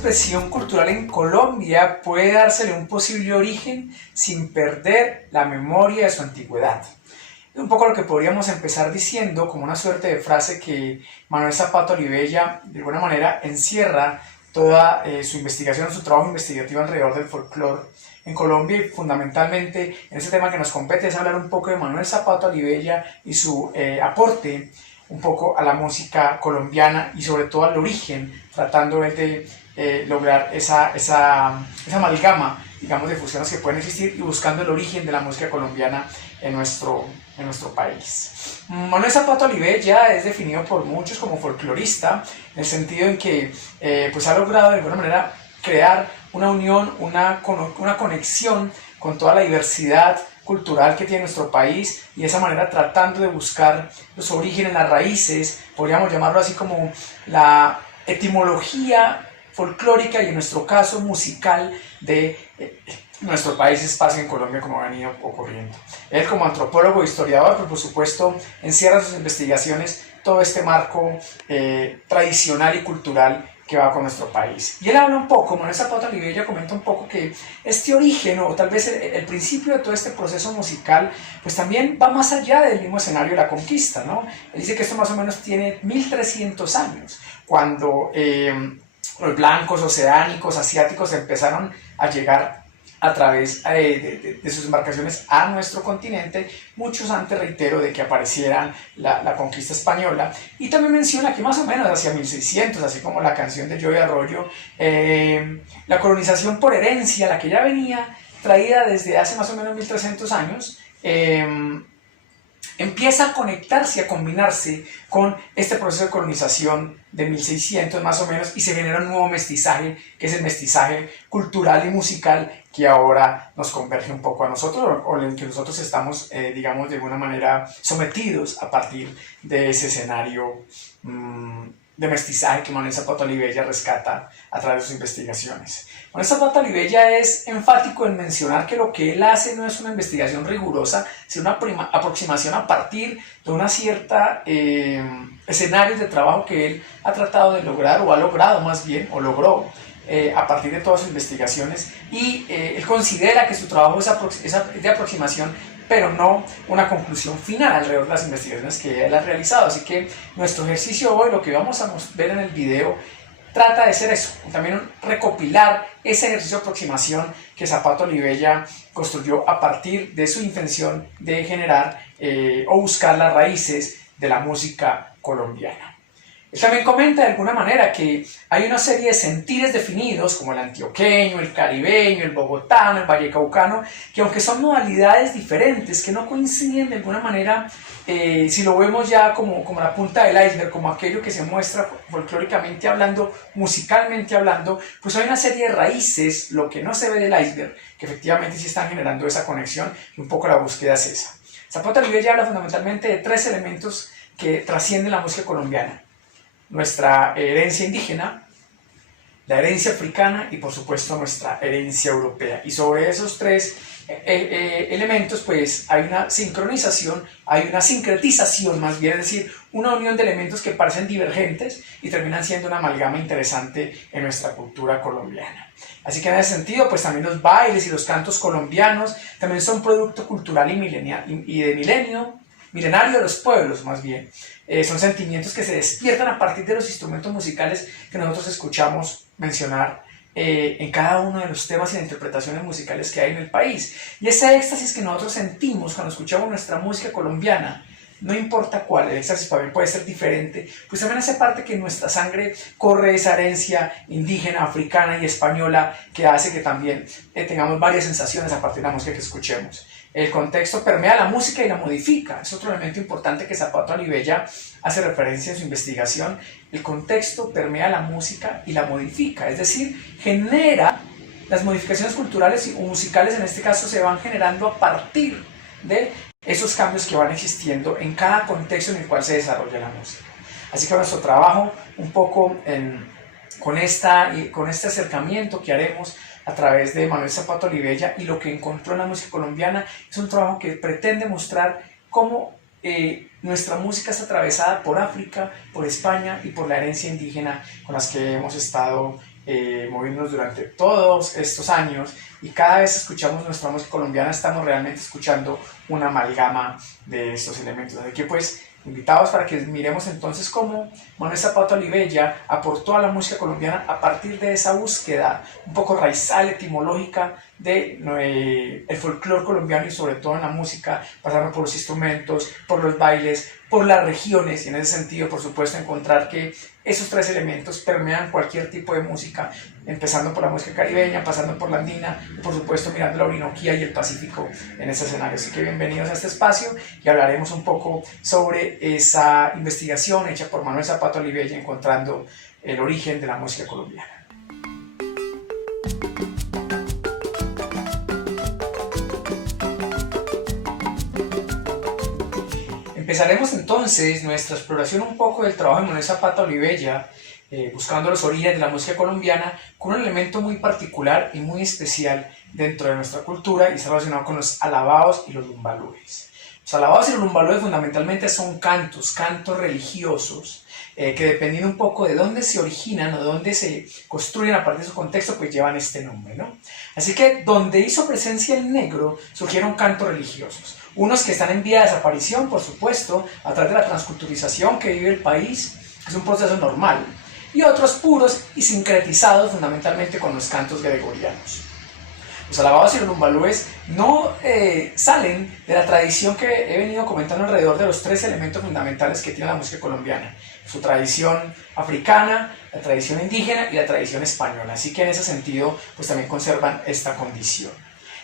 expresión cultural en Colombia puede dársele un posible origen sin perder la memoria de su antigüedad. Es un poco lo que podríamos empezar diciendo como una suerte de frase que Manuel Zapata Olivella de alguna manera encierra toda su investigación, su trabajo investigativo alrededor del folclore en Colombia, y fundamentalmente en este tema que nos compete es hablar un poco de Manuel Zapata Olivella y su aporte un poco a la música colombiana y sobre todo al origen, tratando de lograr esa amalgama, digamos, de fusiones que pueden existir y buscando el origen de la música colombiana en nuestro país. Manuel Zapata Olivella es definido por muchos como folclorista, en el sentido en que pues ha logrado de alguna manera crear una unión, una conexión con toda la diversidad cultural que tiene nuestro país, y de esa manera tratando de buscar los orígenes, las raíces, podríamos llamarlo así como la etimología folclórica y en nuestro caso musical de nuestro país, espacio en Colombia, como ha venido ocurriendo. Él, como antropólogo e historiador, pues por supuesto encierra en sus investigaciones todo este marco tradicional y cultural que va con nuestro país. Y él habla un poco, Manuel Zapata Olivella comenta un poco que este origen, o tal vez el principio de todo este proceso musical, pues también va más allá del mismo escenario de la conquista, ¿no? Él dice que esto más o menos tiene 1300 años, cuando los blancos, oceánicos, asiáticos empezaron a llegar a través de sus embarcaciones a nuestro continente, muchos antes, reitero, de que apareciera la conquista española. Y también menciona que más o menos hacia 1600, así como la canción de Joey Arroyo, la colonización por herencia, la que ya venía traída desde hace más o menos 1300 años, empieza a conectarse, a combinarse con este proceso de colonización de 1600 más o menos, y se genera un nuevo mestizaje, que es el mestizaje cultural y musical que ahora nos converge un poco a nosotros, o en el que nosotros estamos, digamos, de alguna manera sometidos a partir de ese escenario de mestizaje que Manuel Zapata Olivella rescata a través de sus investigaciones. Manuel Zapata Olivella es enfático en mencionar que lo que él hace no es una investigación rigurosa, sino una aproximación a partir de una cierta escenarios de trabajo que él ha tratado de lograr, o ha logrado más bien, o logró, a partir de todas sus investigaciones, y él considera que su trabajo es de aproximación, pero no una conclusión final alrededor de las investigaciones que él ha realizado. Así que nuestro ejercicio hoy, lo que vamos a ver en el video, trata de ser eso, también recopilar ese ejercicio de aproximación que Zapata Olivella construyó a partir de su intención de generar o buscar las raíces de la música colombiana. Él también comenta de alguna manera que hay una serie de sentires definidos, como el antioqueño, el caribeño, el bogotano, el vallecaucano, que aunque son modalidades diferentes, que no coinciden de alguna manera, si lo vemos ya como la punta del iceberg, como aquello que se muestra folclóricamente hablando, musicalmente hablando, pues hay una serie de raíces, lo que no se ve del iceberg, que efectivamente sí están generando esa conexión, y un poco la búsqueda es esa. Zapata Olivella habla fundamentalmente de tres elementos que trascienden la música colombiana: nuestra herencia indígena, la herencia africana y por supuesto nuestra herencia europea. Y sobre esos tres elementos pues hay una sincronización, hay una sincretización más bien, es decir, una unión de elementos que parecen divergentes y terminan siendo una amalgama interesante en nuestra cultura colombiana. Así que en ese sentido pues también los bailes y los cantos colombianos también son producto cultural y de milenario de los pueblos más bien. Son sentimientos que se despiertan a partir de los instrumentos musicales que nosotros escuchamos mencionar en cada uno de los temas y de interpretaciones musicales que hay en el país. Y ese éxtasis que nosotros sentimos cuando escuchamos nuestra música colombiana, no importa cuál, el éxtasis también puede ser diferente, pues también hace parte que en nuestra sangre corre esa herencia indígena, africana y española, que hace que también tengamos varias sensaciones a partir de la música que escuchemos. El contexto permea la música y la modifica. Es otro elemento importante que Zapata Olivella hace referencia en su investigación. El contexto permea la música y la modifica, es decir, genera las modificaciones culturales o musicales, en este caso, se van generando a partir de esos cambios que van existiendo en cada contexto en el cual se desarrolla la música. Así que nuestro trabajo un poco con este acercamiento que haremos a través de Manuel Zapata Olivella y lo que encontró en la música colombiana es un trabajo que pretende mostrar cómo nuestra música está atravesada por África, por España y por la herencia indígena con las que hemos estado moviéndonos durante todos estos años, y cada vez escuchamos nuestra música colombiana, estamos realmente escuchando una amalgama de estos elementos. Así que pues invitados para que miremos entonces cómo Manuel Zapata Olivella aportó a la música colombiana a partir de esa búsqueda un poco raizal, etimológica de el folclore colombiano, y sobre todo en la música, pasando por los instrumentos, por los bailes, por las regiones, y en ese sentido, por supuesto, encontrar que esos tres elementos permean cualquier tipo de música, empezando por la música caribeña, pasando por la andina, y por supuesto mirando la Orinoquía y el Pacífico en ese escenario. Así que bienvenidos a este espacio y hablaremos un poco sobre esa investigación hecha por Manuel Zapata Olivella, encontrando el origen de la música colombiana. Empezaremos entonces nuestra exploración un poco del trabajo de Manuel Zapata Olivella, buscando los orígenes de la música colombiana, con un elemento muy particular y muy especial dentro de nuestra cultura, y está relacionado con los alabados y los lumbalúes. Los alabados y los lumbalúes fundamentalmente son cantos religiosos, que dependiendo un poco de dónde se originan o de dónde se construyen a partir de su contexto, pues llevan este nombre, ¿no? Así que donde hizo presencia el negro, surgieron cantos religiosos. Unos que están en vía de desaparición, por supuesto, a través de la transculturización que vive el país, que es un proceso normal, y otros puros y sincretizados fundamentalmente con los cantos gregorianos. Los alabados y los lumbalúes no salen de la tradición que he venido comentando alrededor de los tres elementos fundamentales que tiene la música colombiana: su tradición africana, la tradición indígena y la tradición española. Así que en ese sentido, pues también conservan esta condición.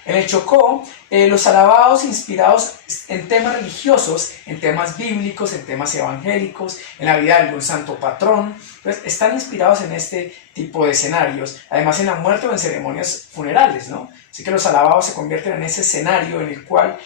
En el Chocó, los alabados inspirados en temas religiosos, en temas bíblicos, en temas evangélicos, en la vida de algún santo patrón, pues están inspirados en este tipo de escenarios, además en la muerte o en ceremonias funerales, ¿no? Así que los alabados se convierten en ese escenario en el cual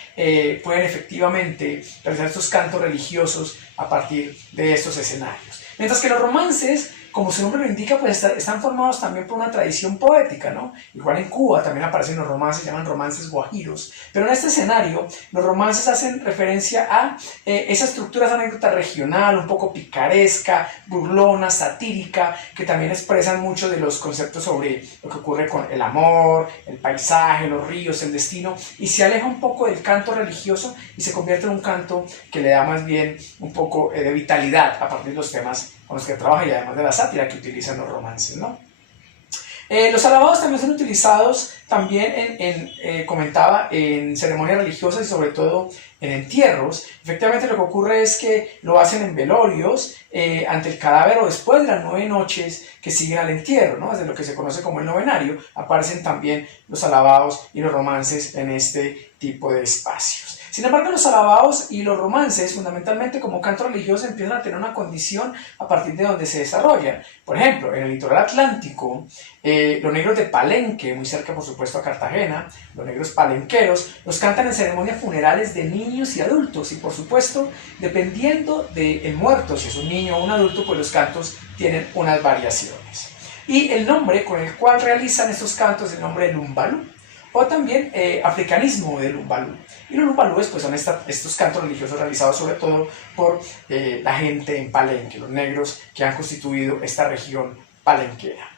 pueden efectivamente realizar estos cantos religiosos a partir de estos escenarios. Mientras que los romances, como su nombre lo indica, pues están formados también por una tradición poética, ¿no? Igual en Cuba también aparecen los romances, se llaman romances guajiros, pero en este escenario los romances hacen referencia a esa estructura, esa anécdota regional, un poco picaresca, burlona, satírica, que también expresan mucho de los conceptos sobre lo que ocurre con el amor, el paisaje, los ríos, el destino, y se aleja un poco del canto religioso y se convierte en un canto que le da más bien un poco de vitalidad a partir de los temas con los que trabaja, y además de la sátira que utilizan los romances, ¿no? Los alabados también son utilizados también comentaba, en ceremonias religiosas y sobre todo en entierros. Efectivamente lo que ocurre es que lo hacen en velorios, ante el cadáver, o después de las 9 noches que siguen al entierro, ¿no? Desde lo que se conoce como el novenario, aparecen también los alabados y los romances en este tipo de espacios. Sin embargo, los alabados y los romances, fundamentalmente como canto religioso, empiezan a tener una condición a partir de donde se desarrollan. Por ejemplo, en el litoral atlántico, los negros de Palenque, muy cerca por supuesto a Cartagena, los negros palenqueros, los cantan en ceremonias funerales de niños y adultos, y por supuesto, dependiendo del muerto, si es un niño o un adulto, pues los cantos tienen unas variaciones. Y el nombre con el cual realizan estos cantos es el nombre de lumbalú, o también africanismo de lumbalú. Y los lumbalúes pues son estos cantos religiosos realizados sobre todo por la gente en Palenque, los negros que han constituido esta región palenquera.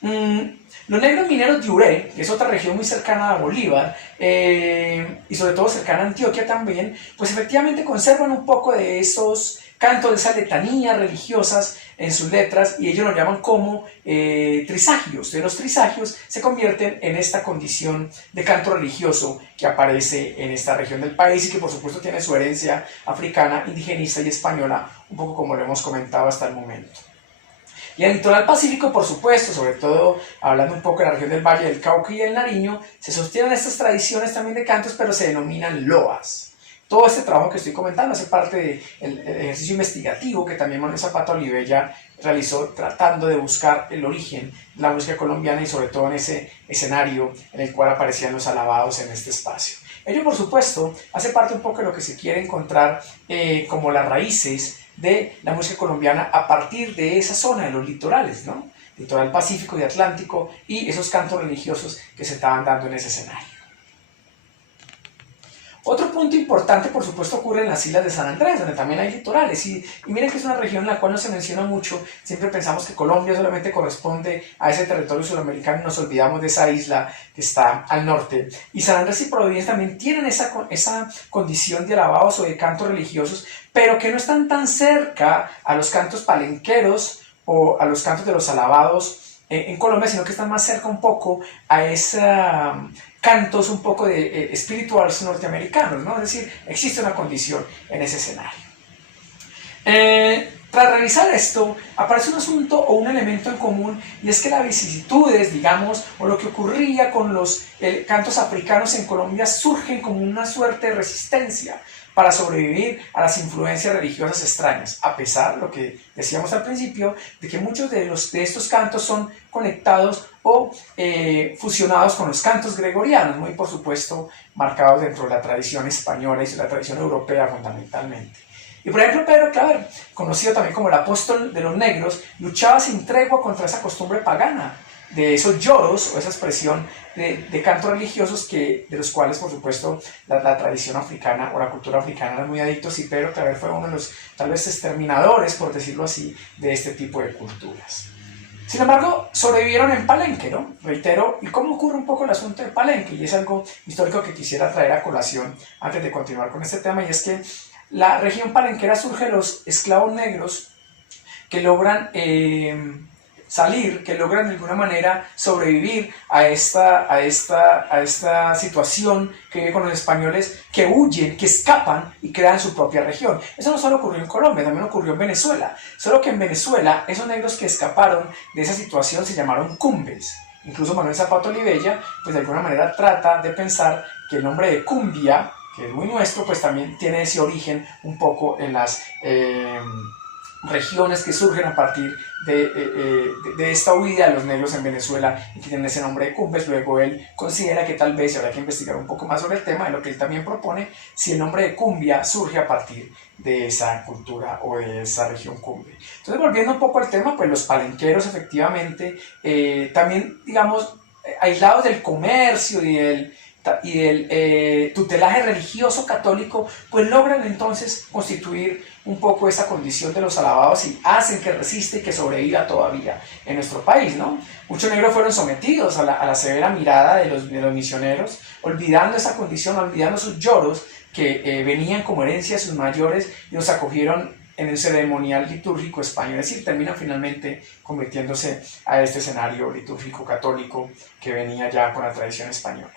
Los negros mineros de Uré, que es otra región muy cercana a Bolívar, y sobre todo cercana a Antioquia también, pues efectivamente conservan un poco de esos cantos, de esas letanías religiosas en sus letras, y ellos lo llaman como trisagios. De los trisagios se convierten en esta condición de canto religioso que aparece en esta región del país y que por supuesto tiene su herencia africana, indigenista y española, un poco como lo hemos comentado hasta el momento. Y en el litoral pacífico, por supuesto, sobre todo hablando un poco de la región del Valle del Cauca y el Nariño, se sostienen estas tradiciones también de cantos, pero se denominan loas. Todo este trabajo que estoy comentando hace parte del ejercicio investigativo que también Manuel Zapata Olivella realizó, tratando de buscar el origen de la música colombiana y sobre todo en ese escenario en el cual aparecían los alabados en este espacio. Ello, por supuesto, hace parte un poco de lo que se quiere encontrar como las raíces de la música colombiana a partir de esa zona de los litorales, ¿no? Litoral pacífico y atlántico, y esos cantos religiosos que se estaban dando en ese escenario. Otro punto importante, por supuesto, ocurre en las islas de San Andrés, donde también hay litorales. Y miren que es una región en la cual no se menciona mucho. Siempre pensamos que Colombia solamente corresponde a ese territorio sudamericano y nos olvidamos de esa isla que está al norte. Y San Andrés y Providencia también tienen esa condición de alabados o de cantos religiosos, pero que no están tan cerca a los cantos palenqueros o a los cantos de los alabados en Colombia, sino que están más cerca un poco a esa cantos un poco de espirituales norteamericanos, ¿no? Es decir, existe una condición en ese escenario. Tras revisar esto, aparece un asunto o un elemento en común, y es que las vicisitudes, digamos, o lo que ocurría con los cantos africanos en Colombia surgen como una suerte de resistencia para sobrevivir a las influencias religiosas extrañas, a pesar, lo que decíamos al principio, de que muchos de estos cantos son conectados o fusionados con los cantos gregorianos, muy por supuesto marcados dentro de la tradición española y la tradición europea fundamentalmente. Y por ejemplo Pedro Claver, conocido también como el apóstol de los negros, luchaba sin tregua contra esa costumbre pagana, de esos lloros o esa expresión de cantos religiosos de los cuales por supuesto la tradición africana o la cultura africana eran muy adictos, y Pedro Claver fue uno de los tal vez exterminadores, por decirlo así, de este tipo de culturas. Sin embargo, sobrevivieron en Palenque, ¿no? Reitero, ¿y cómo ocurre un poco el asunto de Palenque? Y es algo histórico que quisiera traer a colación antes de continuar con este tema, y es que la región palenquera surge de los esclavos negros que logran salir, que logran de alguna manera sobrevivir a esta situación que vive con los españoles, que huyen, que escapan y crean su propia región. Eso no solo ocurrió en Colombia, también ocurrió en Venezuela, solo que en Venezuela esos negros que escaparon de esa situación se llamaron cumbes. Incluso Manuel Zapata Olivella, pues de alguna manera trata de pensar que el nombre de cumbia, que es muy nuestro, pues también tiene ese origen un poco en las regiones que surgen a partir de esta huida de los negros en Venezuela y que tienen ese nombre de cumbes. Luego él considera que tal vez habrá que investigar un poco más sobre el tema, de lo que él también propone, si el nombre de cumbia surge a partir de esa cultura o de esa región cumbe. Entonces, volviendo un poco al tema, pues los palenqueros efectivamente también, digamos, aislados del comercio y del tutelaje religioso católico, pues logran entonces constituir un poco esa condición de los alabados y hacen que resiste y que sobreviva todavía en nuestro país, ¿no? Muchos negros fueron sometidos a la severa mirada de los misioneros, olvidando esa condición, olvidando sus lloros que venían como herencia de sus mayores, y los acogieron en el ceremonial litúrgico español, es decir, terminan finalmente convirtiéndose a este escenario litúrgico católico que venía ya con la tradición española.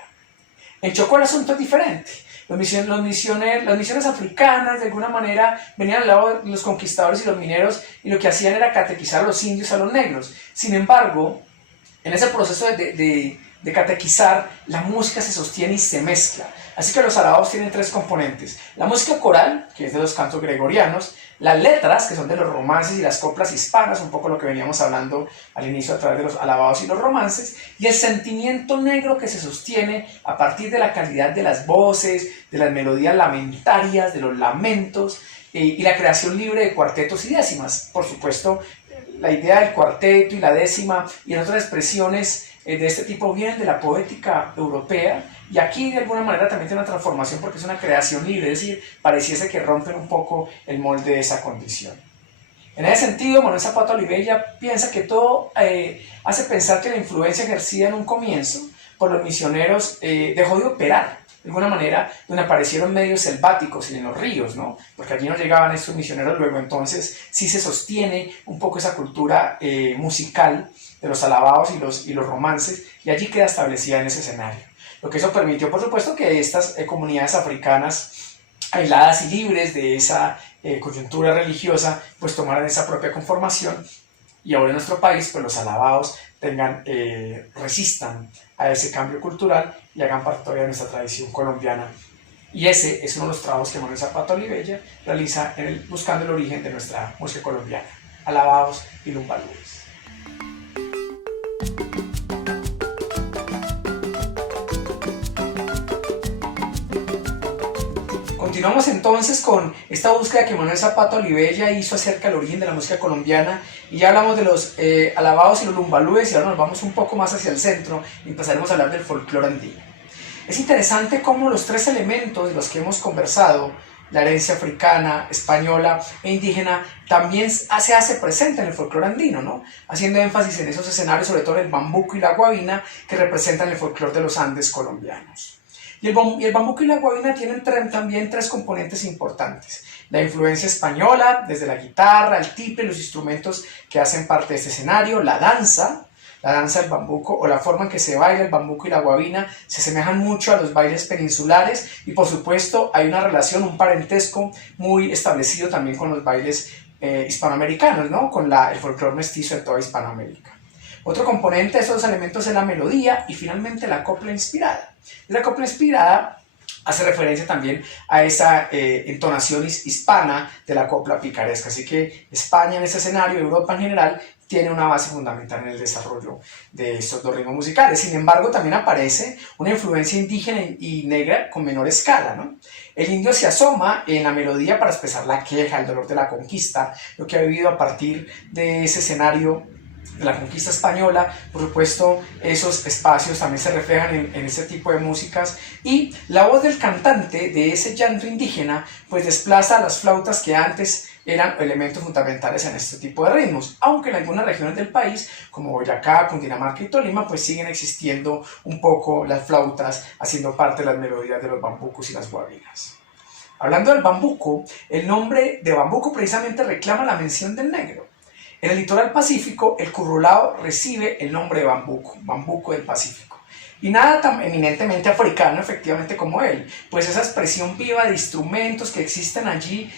En Chocó el asunto es diferente. Las misiones africanas de alguna manera venían al lado de los conquistadores y los mineros, y lo que hacían era catequizar a los indios, a los negros. Sin embargo, en ese proceso de catequizar, la música se sostiene y se mezcla. Así que los alabados tienen tres componentes: la música coral, que es de los cantos gregorianos; las letras, que son de los romances y las coplas hispanas, un poco lo que veníamos hablando al inicio a través de los alabados y los romances; y el sentimiento negro, que se sostiene a partir de la calidad de las voces, de las melodías lamentarias, de los lamentos, y la creación libre de cuartetos y décimas. Por supuesto, la idea del cuarteto y la décima y en otras expresiones de este tipo vienen de la poética europea, y aquí de alguna manera también tiene una transformación porque es una creación libre, es decir, pareciese que rompen un poco el molde de esa condición. En ese sentido, Manuel Zapata Olivella piensa que todo hace pensar que la influencia ejercida en un comienzo por los misioneros dejó de operar de alguna manera, donde aparecieron medios selváticos y en los ríos, ¿no? Porque allí no llegaban estos misioneros luego. Entonces sí se sostiene un poco esa cultura musical de los alabados y los romances, y allí queda establecida en ese escenario. Lo que eso permitió, por supuesto, que estas comunidades africanas, aisladas y libres de esa coyuntura religiosa, pues tomaran esa propia conformación, y ahora en nuestro país, pues los alabados resistan a ese cambio cultural y hagan parte todavía de nuestra tradición colombiana. Y ese es uno de los trabajos que Manuel Zapata Olivella realiza buscando el origen de nuestra música colombiana: alabados y lumbalúes. Continuamos entonces con esta búsqueda que Manuel Zapata Olivella hizo acerca del origen de la música colombiana, y ya hablamos de los alabados y los lumbalúes, y ahora nos vamos un poco más hacia el centro y empezaremos a hablar del folclore andino. Es interesante cómo los tres elementos de los que hemos conversado, la herencia africana, española e indígena, también se hace presente en el folclore andino, ¿no? Haciendo énfasis en esos escenarios, sobre todo el bambuco y la guabina, que representan el folclore de los Andes colombianos. Y el bambuco y la guabina tienen también tres componentes importantes. La influencia española, desde la guitarra, el tiple, los instrumentos que hacen parte de este escenario, la danza del bambuco o la forma en que se baila el bambuco y la guabina se asemejan mucho a los bailes peninsulares y por supuesto hay una relación, un parentesco muy establecido también con los bailes hispanoamericanos, ¿no? Con el folclore mestizo de toda Hispanoamérica. Otro componente de esos elementos es la melodía y finalmente la copla inspirada. La copla inspirada hace referencia también a esa entonación hispana de la copla picaresca. Así que España en ese escenario, Europa en general, tiene una base fundamental en el desarrollo de estos dos ritmos musicales. Sin embargo, también aparece una influencia indígena y negra con menor escala, ¿no? El indio se asoma en la melodía para expresar la queja, el dolor de la conquista, lo que ha vivido a partir de ese escenario de la conquista española. Por supuesto, esos espacios también se reflejan en este tipo de músicas y la voz del cantante de ese llanto indígena pues desplaza a las flautas que antes eran elementos fundamentales en este tipo de ritmos, aunque en algunas regiones del país como Boyacá, Cundinamarca y Tolima pues siguen existiendo un poco las flautas haciendo parte de las melodías de los bambucos y las guabinas. Hablando del bambuco, el nombre de bambuco precisamente reclama la mención del negro. En el litoral pacífico, el currulao recibe el nombre de bambuco, bambuco del Pacífico. Y nada tan eminentemente africano, efectivamente, como él, pues esa expresión viva de instrumentos que existen allí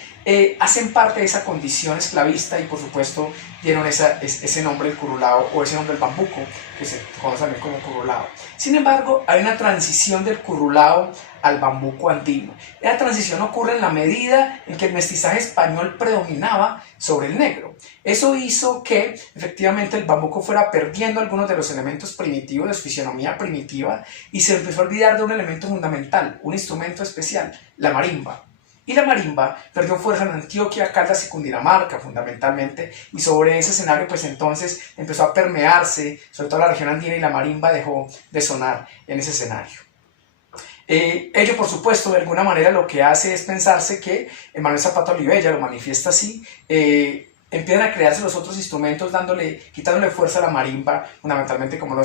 hacen parte de esa condición esclavista y, por supuesto, dieron ese nombre, el currulao, o ese nombre, el bambuco, que se conoce también como currulao. Sin embargo, hay una transición del currulao al bambuco andino. Esa transición ocurre en la medida en que el mestizaje español predominaba sobre el negro. Eso hizo que efectivamente el bambuco fuera perdiendo algunos de los elementos primitivos de su fisionomía primitiva y se empezó a olvidar de un elemento fundamental, un instrumento especial, la marimba. Y la marimba perdió fuerza en Antioquia, Caldas y Cundinamarca fundamentalmente, y sobre ese escenario pues entonces empezó a permearse sobre toda la región andina y la marimba dejó de sonar en ese escenario. Ello, por supuesto, de alguna manera lo que hace es pensarse que Manuel Zapata Olivella lo manifiesta así, empiezan a crearse los otros instrumentos quitándole fuerza a la marimba, fundamentalmente como lo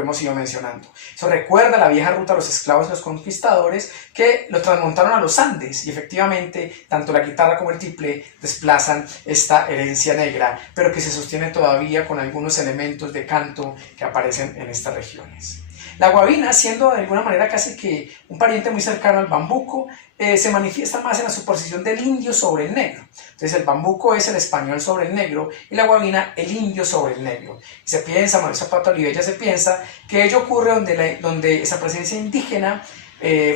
hemos ido mencionando. Eso recuerda la vieja ruta de los esclavos y los conquistadores que lo transmontaron a los Andes y efectivamente tanto la guitarra como el tiple desplazan esta herencia negra, pero que se sostiene todavía con algunos elementos de canto que aparecen en estas regiones. La guabina, siendo de alguna manera casi que un pariente muy cercano al bambuco, se manifiesta más en la superposición del indio sobre el negro. Entonces el bambuco es el español sobre el negro y la guabina el indio sobre el negro. Se piensa, Manuel Zapata Olivella se piensa, que ello ocurre donde esa presencia indígena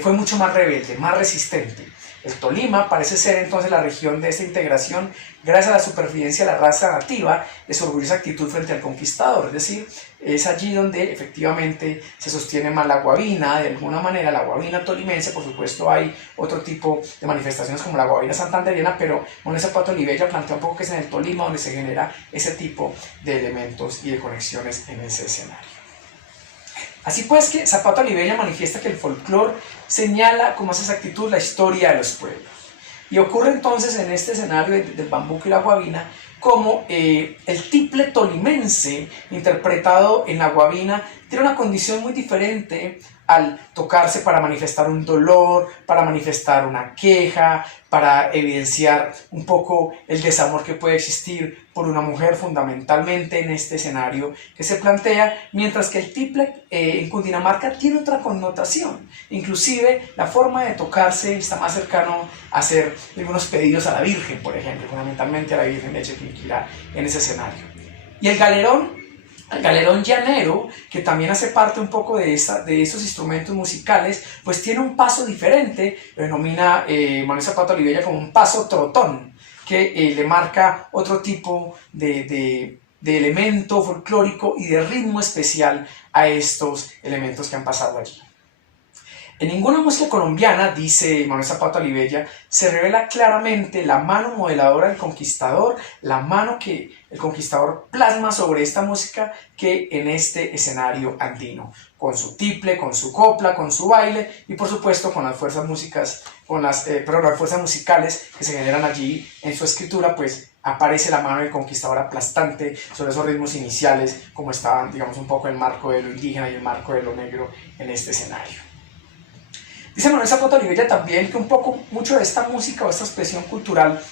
fue mucho más rebelde, más resistente. El Tolima parece ser entonces la región de esta integración gracias a la supervivencia de la raza nativa de su orgullosa actitud frente al conquistador, es decir, es allí donde efectivamente se sostiene más la guabina, de alguna manera la guabina tolimense. Por supuesto hay otro tipo de manifestaciones como la guabina santanderiana, pero Manuel Zapata Olivella plantea un poco que es en el Tolima donde se genera ese tipo de elementos y de conexiones en ese escenario. Así pues que Zapata Olivella manifiesta que el folclore señala con más exactitud la historia de los pueblos. Y ocurre entonces en este escenario del bambuco y la guabina como el tiple tolimense interpretado en la guabina tiene una condición muy diferente al tocarse para manifestar un dolor, para manifestar una queja, para evidenciar un poco el desamor que puede existir por una mujer fundamentalmente en este escenario que se plantea, mientras que el tiple en Cundinamarca tiene otra connotación. Inclusive la forma de tocarse está más cercano a hacer algunos pedidos a la Virgen, por ejemplo, fundamentalmente a la Virgen de Chiquinquirá en ese escenario. Y el galerón llanero, que también hace parte un poco de esos instrumentos musicales, pues tiene un paso diferente, lo denomina Manuel Zapata Olivella como un paso trotón, que le marca otro tipo de elemento folclórico y de ritmo especial a estos elementos que han pasado allí. En ninguna música colombiana, dice Manuel Zapata Olivella, se revela claramente la mano modeladora del conquistador, la mano que el conquistador plasma sobre esta música que en este escenario andino, con su tiple, con su copla, con su baile y por supuesto con las fuerzas las fuerzas musicales que se generan allí en su escritura, pues aparece la mano del conquistador aplastante sobre esos ritmos iniciales, como estaban, digamos, un poco el marco de lo indígena y el marco de lo negro en este escenario. Dice Manuel Zapata Olivella también que mucho de esta música o esta expresión cultural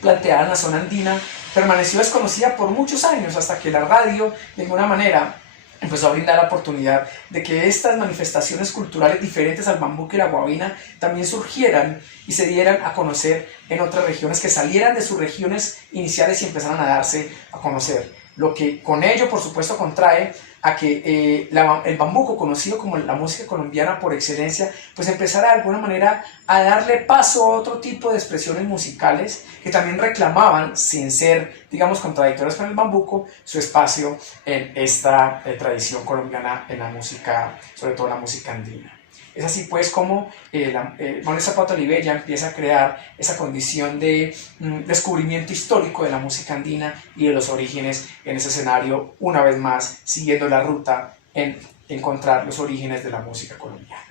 planteada en la zona andina permaneció desconocida por muchos años hasta que la radio, de alguna manera, empezó a brindar la oportunidad de que estas manifestaciones culturales diferentes al bambuco y la guabina también surgieran y se dieran a conocer en otras regiones, que salieran de sus regiones iniciales y empezaran a darse a conocer. Lo que con ello, por supuesto, contrae a que el bambuco, conocido como la música colombiana por excelencia, pues empezara de alguna manera a darle paso a otro tipo de expresiones musicales que también reclamaban, sin ser, digamos, contradictorias con el bambuco, su espacio en esta tradición colombiana en la música, sobre todo la música andina. Es así pues como Manuel Zapata Olivella empieza a crear esa condición de descubrimiento histórico de la música andina y de los orígenes en ese escenario, una vez más siguiendo la ruta en encontrar los orígenes de la música colombiana.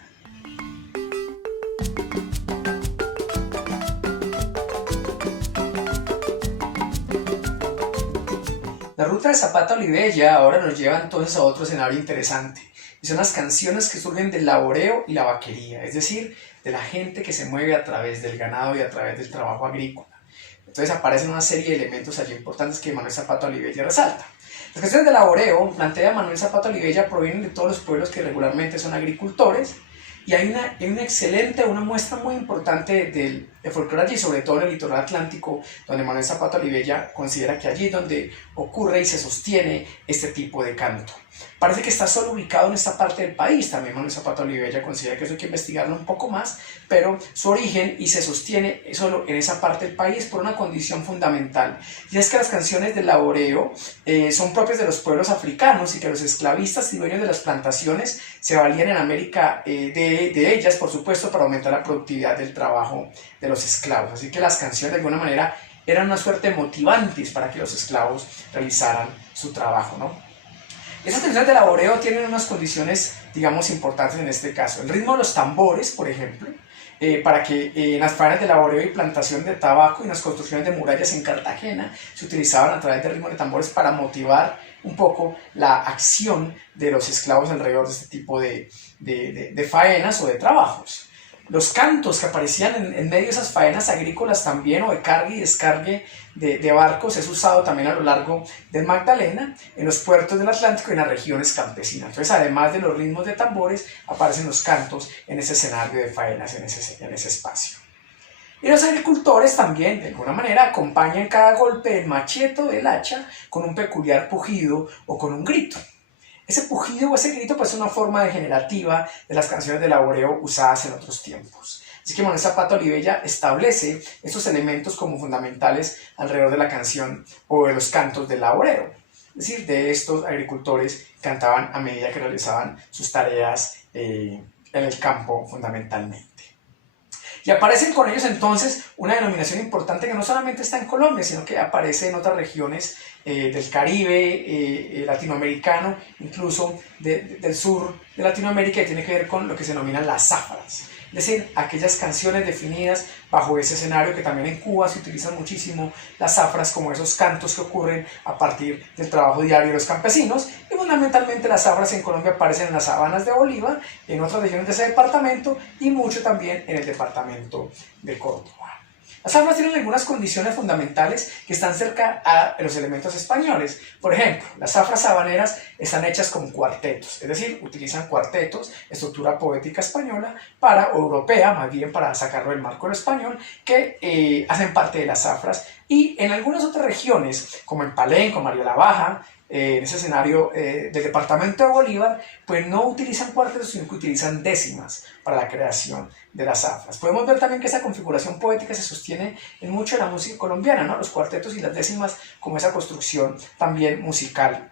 La ruta de Zapata Olivella ahora nos lleva entonces a otro escenario interesante. Y son las canciones que surgen del laboreo y la vaquería, es decir, de la gente que se mueve a través del ganado y a través del trabajo agrícola. Entonces aparecen una serie de elementos allí importantes que Manuel Zapata Olivella resalta. Las canciones de laboreo, plantea Manuel Zapata Olivella, provienen de todos los pueblos que regularmente son agricultores, y hay una muestra muy importante del folclore allí, sobre todo en el litoral atlántico, donde Manuel Zapata Olivella considera que allí es donde ocurre y se sostiene este tipo de canto. Parece que está solo ubicado en esta parte del país, también Manuel Zapata Olivella considera que eso hay que investigarlo un poco más, pero su origen y se sostiene solo en esa parte del país por una condición fundamental, y es que las canciones del laboreo son propias de los pueblos africanos y que los esclavistas y dueños de las plantaciones se valían en América de ellas, por supuesto, para aumentar la productividad del trabajo de los esclavos. Así que las canciones de alguna manera eran una suerte de motivantes para que los esclavos realizaran su trabajo, ¿no? Esas canciones de laboreo tienen unas condiciones, digamos, importantes en este caso. El ritmo de los tambores, por ejemplo, para que en las faenas de laboreo y plantación de tabaco y en las construcciones de murallas en Cartagena se utilizaban a través del ritmo de tambores para motivar un poco la acción de los esclavos alrededor de este tipo de faenas o de trabajos. Los cantos que aparecían en medio de esas faenas agrícolas también, o de cargue y descargue de barcos, es usado también a lo largo del Magdalena, en los puertos del Atlántico y en las regiones campesinas. Entonces, además de los ritmos de tambores, aparecen los cantos en ese escenario de faenas, en ese espacio. Y los agricultores también, de alguna manera, acompañan cada golpe del machete o del hacha con un peculiar pujido o con un grito. Ese pujido o ese grito pues, es una forma degenerativa de las canciones de laboreo usadas en otros tiempos. Así que Manuel Zapata Olivella establece estos elementos como fundamentales alrededor de la canción o de los cantos del laboreo. Es decir, de estos agricultores cantaban a medida que realizaban sus tareas en el campo fundamentalmente. Y aparecen con ellos entonces una denominación importante que no solamente está en Colombia, sino que aparece en otras regiones del Caribe, latinoamericano, incluso del sur de Latinoamérica, y tiene que ver con lo que se denominan las záfaras. Es decir, aquellas canciones definidas bajo ese escenario, que también en Cuba se utilizan muchísimo las zafras como esos cantos que ocurren a partir del trabajo diario de los campesinos, y fundamentalmente las zafras en Colombia aparecen en las sabanas de Bolívar, en otras regiones de ese departamento y mucho también en el departamento de Córdoba. Las zafras tienen algunas condiciones fundamentales que están cerca a los elementos españoles. Por ejemplo, las zafras sabaneras están hechas con cuartetos, es decir, utilizan cuartetos, estructura poética española, o europea, más bien para sacarlo del marco del español, que hacen parte de las zafras. Y en algunas otras regiones, como en Palenque, María la Baja, en ese escenario del departamento de Bolívar, pues no utilizan cuartetos, sino que utilizan décimas para la creación de las zafras. Podemos ver también que esa configuración poética se sostiene en mucho de la música colombiana, ¿no? Los cuartetos y las décimas como esa construcción también musical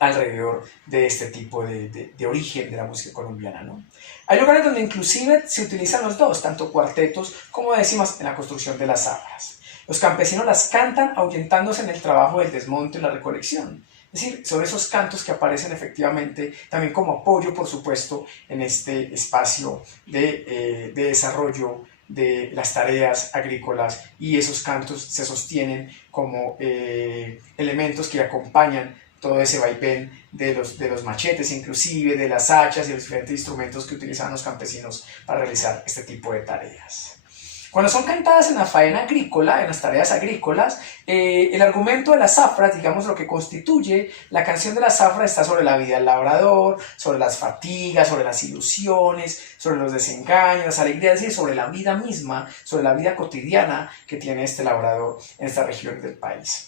alrededor de este tipo de origen de la música colombiana, ¿no? Hay lugares donde inclusive se utilizan los dos, tanto cuartetos como décimas en la construcción de las zafras. Los campesinos las cantan ahuyentándose en el trabajo del desmonte y la recolección. Es decir, son esos cantos que aparecen efectivamente también como apoyo, por supuesto, en este espacio de desarrollo de las tareas agrícolas, y esos cantos se sostienen como elementos que acompañan todo ese vaivén de los machetes, inclusive de las hachas y los diferentes instrumentos que utilizaban los campesinos para realizar este tipo de tareas. Cuando son cantadas en la faena agrícola, en las tareas agrícolas, el argumento de las zafras, digamos lo que constituye la canción de las zafras, está sobre la vida del labrador, sobre las fatigas, sobre las ilusiones, sobre los desengaños, las alegrías, es decir, sobre la vida misma, sobre la vida cotidiana que tiene este labrador en esta región del país.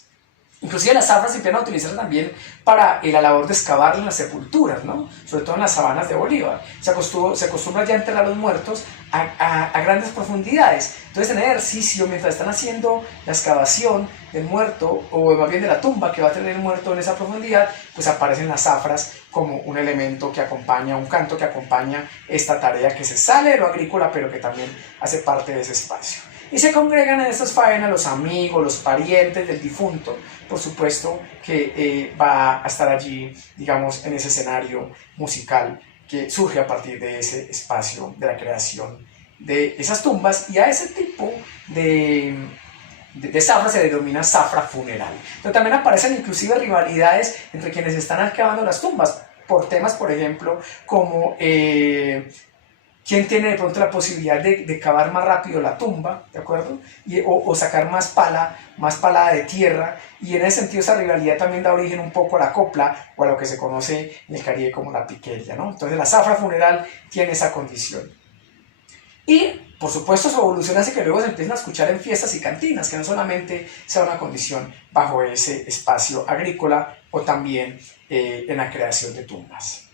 Inclusive las zafras se empiezan a utilizar también para la labor de excavar en las sepulturas, ¿no? Sobre todo en las sabanas de Bolívar. Se acostumbra ya a enterrar a los muertos a grandes profundidades. Entonces, en el ejercicio, mientras están haciendo la excavación del muerto, o más bien de la tumba que va a tener el muerto en esa profundidad, pues aparecen las zafras como un elemento que acompaña, un canto que acompaña esta tarea que se sale de lo agrícola, pero que también hace parte de ese espacio. Y se congregan en estas faenas los amigos, los parientes del difunto, por supuesto que va a estar allí, digamos, en ese escenario musical que surge a partir de ese espacio de la creación de esas tumbas, y a ese tipo de zafra se le denomina zafra funeral. Pero también aparecen inclusive rivalidades entre quienes están excavando las tumbas, por temas, por ejemplo, como quién tiene de pronto la posibilidad de cavar más rápido la tumba, ¿de acuerdo? O sacar más pala de tierra, y en ese sentido esa rivalidad también da origen un poco a la copla, o a lo que se conoce en el Caribe como la piquería, ¿no? Entonces la zafra funeral tiene esa condición. Y, por supuesto, su evolución hace que luego se empiecen a escuchar en fiestas y cantinas, que no solamente sea una condición bajo ese espacio agrícola, o también en la creación de tumbas.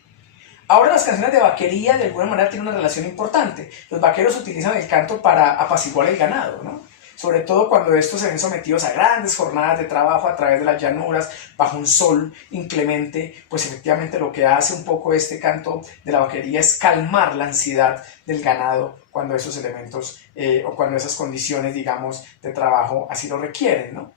Ahora las canciones de vaquería de alguna manera tienen una relación importante. Los vaqueros utilizan el canto para apaciguar el ganado, ¿no? Sobre todo cuando estos se ven sometidos a grandes jornadas de trabajo a través de las llanuras, bajo un sol inclemente, pues efectivamente lo que hace un poco este canto de la vaquería es calmar la ansiedad del ganado cuando esos elementos o cuando esas condiciones, digamos, de trabajo así lo requieren, ¿no?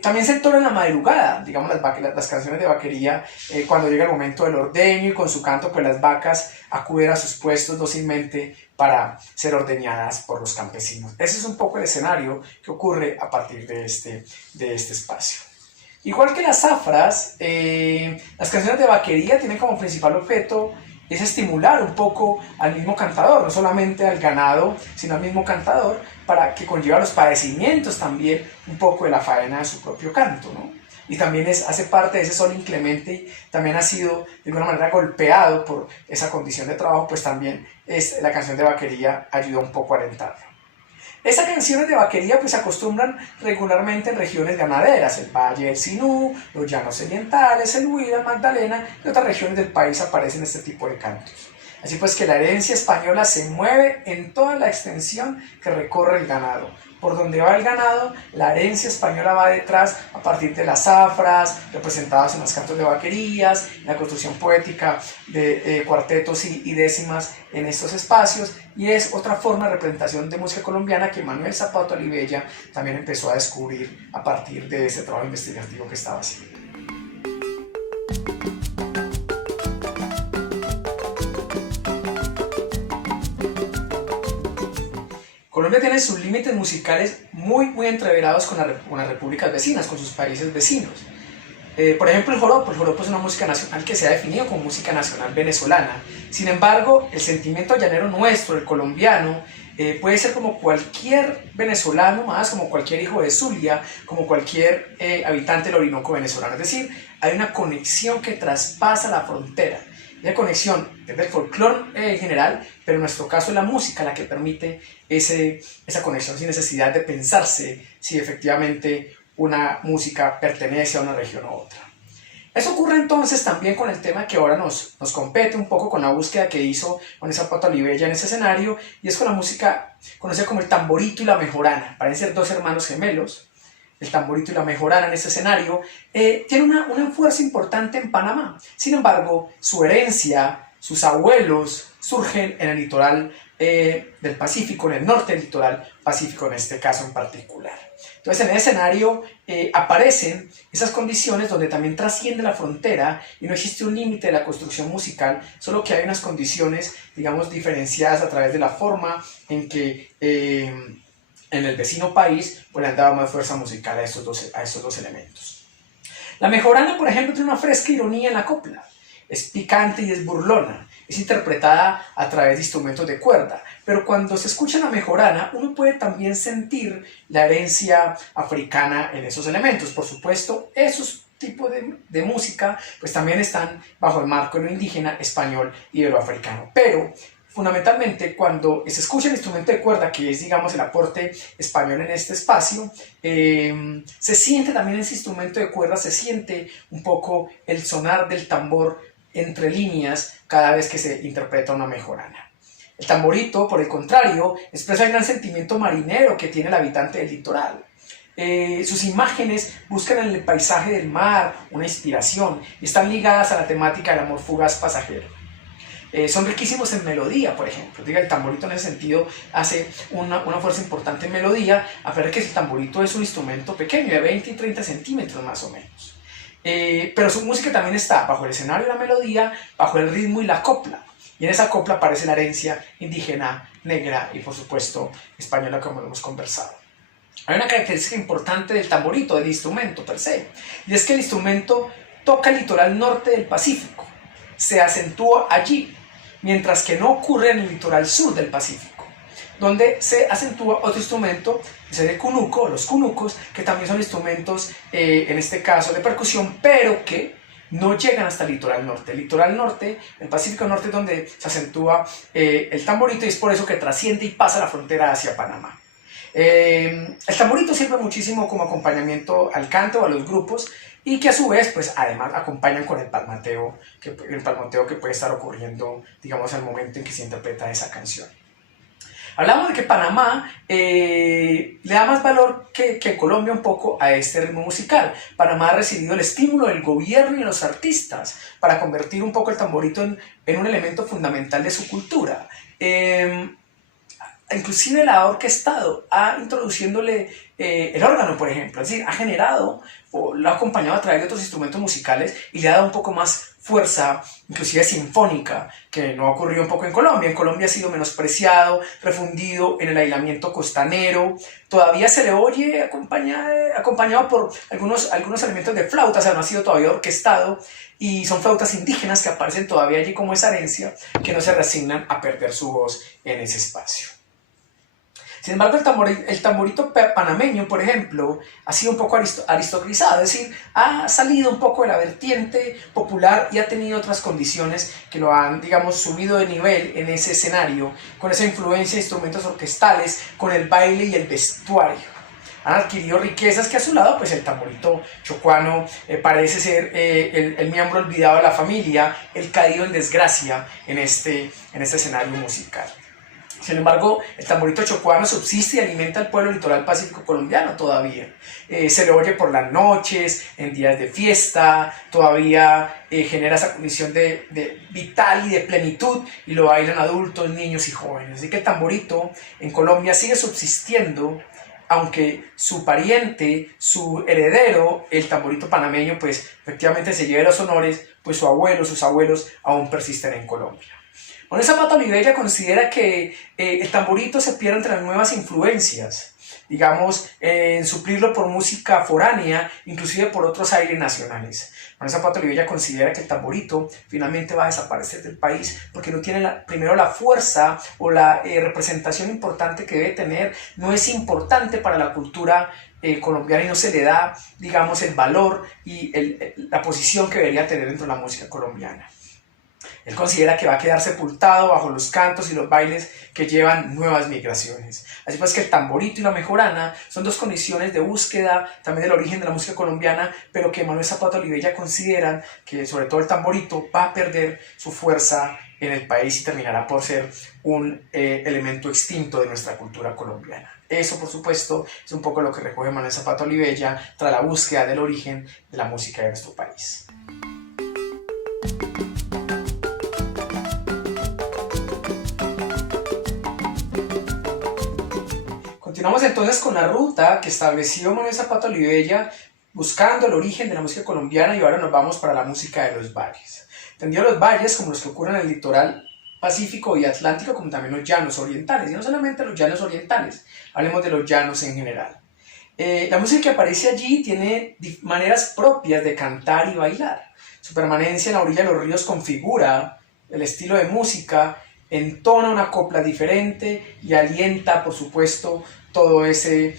También se entona en la madrugada, digamos las canciones de vaquería, cuando llega el momento del ordeño, y con su canto pues las vacas acuden a sus puestos dócilmente para ser ordeñadas por los campesinos. Ese es un poco el escenario que ocurre a partir de este espacio. Igual que las zafras, las canciones de vaquería tienen como principal objeto es estimular un poco al mismo cantador, no solamente al ganado, sino al mismo cantador, para que conlleva los padecimientos también un poco de la faena de su propio canto, ¿no? Y también hace parte de ese sol inclemente, y también ha sido de alguna manera golpeado por esa condición de trabajo, pues también la canción de vaquería ayuda un poco a alentarlo. Estas canciones de vaquería pues se acostumbran regularmente en regiones ganaderas, el Valle del Sinú, los Llanos Orientales, el Huila, Magdalena y otras regiones del país aparecen este tipo de cantos. Así pues que la herencia española se mueve en toda la extensión que recorre el ganado. Por donde va el ganado, la herencia española va detrás a partir de las zafras, representadas en los cantos de vaquerías, en la construcción poética de cuartetos y décimas en estos espacios, y es otra forma de representación de música colombiana que Manuel Zapata Olivella también empezó a descubrir a partir de ese trabajo investigativo que estaba haciendo. Colombia tiene sus límites musicales muy entreverados con las repúblicas vecinas, con sus países vecinos. Por ejemplo, el joropo es una música nacional que se ha definido como música nacional venezolana. Sin embargo, el sentimiento llanero nuestro, el colombiano, puede ser como cualquier venezolano más, como cualquier hijo de Zulia, como cualquier habitante del Orinoco venezolano. Es decir, hay una conexión que traspasa la frontera. Esa conexión es del folclore general, pero en nuestro caso es la música la que permite esa conexión sin necesidad de pensarse si efectivamente una música pertenece a una región u otra. Eso ocurre entonces también con el tema que ahora nos compete un poco, con la búsqueda que hizo Manuel Zapata Olivella en ese escenario, y es con la música conocida como el tamborito y la mejorana. Parecen ser dos hermanos gemelos, el tamborito y la mejorana en este escenario, tiene una fuerza importante en Panamá. Sin embargo, su herencia, sus abuelos, surgen en el litoral del Pacífico, en el norte del litoral Pacífico en este caso en particular. Entonces en el escenario aparecen esas condiciones donde también trasciende la frontera y no existe un límite de la construcción musical, solo que hay unas condiciones, digamos, diferenciadas a través de la forma en que en el vecino país pues, le han dado más fuerza musical a estos dos elementos. La mejorana, por ejemplo, tiene una fresca ironía en la copla. Es picante y es burlona, es interpretada a través de instrumentos de cuerda, pero cuando se escucha la mejorana uno puede también sentir la herencia africana en esos elementos. Por supuesto, esos tipos de música pues también están bajo el marco de lo indígena, español y de lo africano, pero fundamentalmente cuando se escucha el instrumento de cuerda, que es digamos el aporte español en este espacio, se siente también ese instrumento de cuerda, se siente un poco el sonar del tambor entre líneas cada vez que se interpreta una mejorana. El tamborito, por el contrario, expresa el gran sentimiento marinero que tiene el habitante del litoral. Sus imágenes buscan en el paisaje del mar una inspiración y están ligadas a la temática del amor fugaz pasajero. Son riquísimos en melodía, por ejemplo. El tamborito en ese sentido hace una fuerza importante en melodía, a pesar de que el tamborito es un instrumento pequeño, de 20 y 30 centímetros más o menos. Pero su música también está bajo el escenario y la melodía, bajo el ritmo y la copla. Y en esa copla aparece la herencia indígena, negra y por supuesto española, como lo hemos conversado. Hay una característica importante del tamborito, del instrumento per se, y es que el instrumento toca el litoral norte del Pacífico, se acentúa allí, mientras que no ocurre en el litoral sur del Pacífico, donde se acentúa otro instrumento, que es el cunuco, los cunucos, que también son instrumentos, en este caso de percusión, pero que no llegan hasta el litoral norte. El litoral norte, el Pacífico norte, es donde se acentúa el tamborito, y es por eso que trasciende y pasa la frontera hacia Panamá. El tamborito sirve muchísimo como acompañamiento al canto o a los grupos, y que a su vez, pues además acompañan con el palmateo que puede estar ocurriendo, digamos, al momento en que se interpreta esa canción. Hablamos de que Panamá le da más valor que Colombia un poco a este ritmo musical. Panamá ha recibido el estímulo del gobierno y de los artistas para convertir un poco el tamborito en un elemento fundamental de su cultura. Inclusive la ha orquestado, introduciéndole el órgano, por ejemplo, es decir, ha generado o lo ha acompañado a través de otros instrumentos musicales y le ha dado un poco más fuerza, inclusive sinfónica, que no ha ocurrido un poco en Colombia. En Colombia ha sido menospreciado, refundido en el aislamiento costanero, todavía se le oye acompañado por algunos elementos de flauta, o sea, no ha sido todavía orquestado, y son flautas indígenas que aparecen todavía allí como esa herencia, que no se resignan a perder su voz en ese espacio. Sin embargo, el tamborito panameño, por ejemplo, ha sido un poco aristocratizado, es decir, ha salido un poco de la vertiente popular y ha tenido otras condiciones que lo han, digamos, subido de nivel en ese escenario, con esa influencia de instrumentos orquestales, con el baile y el vestuario. Han adquirido riquezas que a su lado, pues el tamborito chocuano parece ser el miembro olvidado de la familia, el caído en desgracia en este escenario musical. Sin embargo, el tamborito chocuano subsiste y alimenta al pueblo litoral pacífico colombiano todavía. Se le oye por las noches, en días de fiesta, todavía genera esa condición de vital y de plenitud, y lo bailan adultos, niños y jóvenes. Así que el tamborito en Colombia sigue subsistiendo, aunque su pariente, su heredero, el tamborito panameño, pues efectivamente se lleve los honores, pues sus abuelos aún persisten en Colombia. Manuel Zapata Olivella considera que el tamborito se pierde entre las nuevas influencias, digamos, en suplirlo por música foránea, inclusive por otros aires nacionales. Manuel Zapata Olivella considera que el tamborito finalmente va a desaparecer del país porque no tiene primero la fuerza o la representación importante que debe tener, no es importante para la cultura colombiana y no se le da, digamos, el valor y la posición que debería tener dentro de la música colombiana. Él considera que va a quedar sepultado bajo los cantos y los bailes que llevan nuevas migraciones. Así pues que el tamborito y la mejorana son dos condiciones de búsqueda también del origen de la música colombiana, pero que Manuel Zapata Olivella consideran que sobre todo el tamborito va a perder su fuerza en el país y terminará por ser un elemento extinto de nuestra cultura colombiana. Eso, por supuesto, es un poco lo que recoge Manuel Zapata Olivella tras la búsqueda del origen de la música de nuestro país. Continuamos entonces con la ruta que estableció Manuel Zapata Olivella buscando el origen de la música colombiana, y ahora nos vamos para la música de los valles. Entendido los valles como los que ocurren en el litoral Pacífico y Atlántico, como también los llanos orientales, y no solamente los llanos orientales, hablemos de los llanos en general. La música que aparece allí tiene maneras propias de cantar y bailar. Su permanencia en la orilla de los ríos configura el estilo de música, entona una copla diferente y alienta, por supuesto, todo ese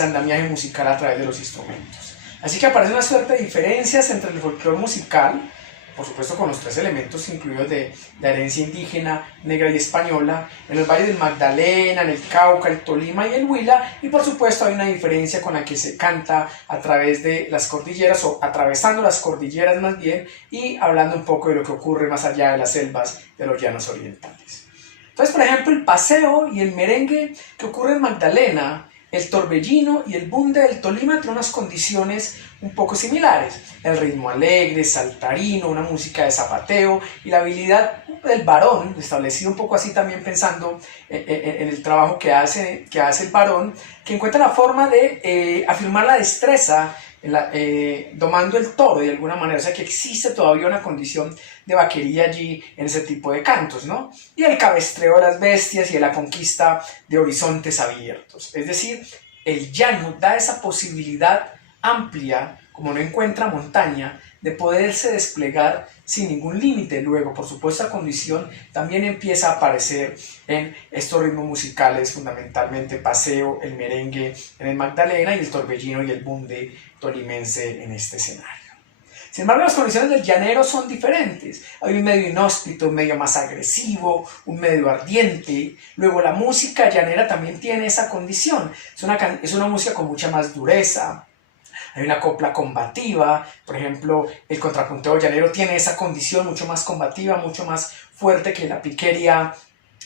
andamiaje musical a través de los instrumentos. Así que aparece una suerte de diferencias entre el folclore musical, por supuesto con los tres elementos incluidos de herencia indígena, negra y española, en los valles del Magdalena, en el Cauca, el Tolima y el Huila, y por supuesto hay una diferencia con la que se canta a través de las cordilleras, o atravesando las cordilleras más bien, y hablando un poco de lo que ocurre más allá de las selvas de los llanos orientales. Entonces, por ejemplo, el paseo y el merengue que ocurre en Magdalena, el torbellino y el bunde del Tolima tienen unas condiciones un poco similares. El ritmo alegre, saltarino, una música de zapateo y la habilidad del varón, establecido un poco así también pensando en el trabajo que hace el varón, que encuentra la forma de afirmar la destreza domando el toro de alguna manera. O sea que existe todavía una condición de vaquería allí en ese tipo de cantos, ¿no? Y el cabestreo de las bestias y de la conquista de horizontes abiertos. Es decir, el llano da esa posibilidad amplia, como no encuentra montaña, de poderse desplegar sin ningún límite. Luego, por supuesto, esta condición también empieza a aparecer en estos ritmos musicales, fundamentalmente paseo, el merengue en el Magdalena y el torbellino y el bunde tolimense en este escenario. Sin embargo, las condiciones del llanero son diferentes. Hay un medio inhóspito, un medio más agresivo, un medio ardiente. Luego, la música llanera también tiene esa condición. Es una música con mucha más dureza. Hay una copla combativa, por ejemplo, el contrapunteo llanero tiene esa condición mucho más combativa, mucho más fuerte que la piquería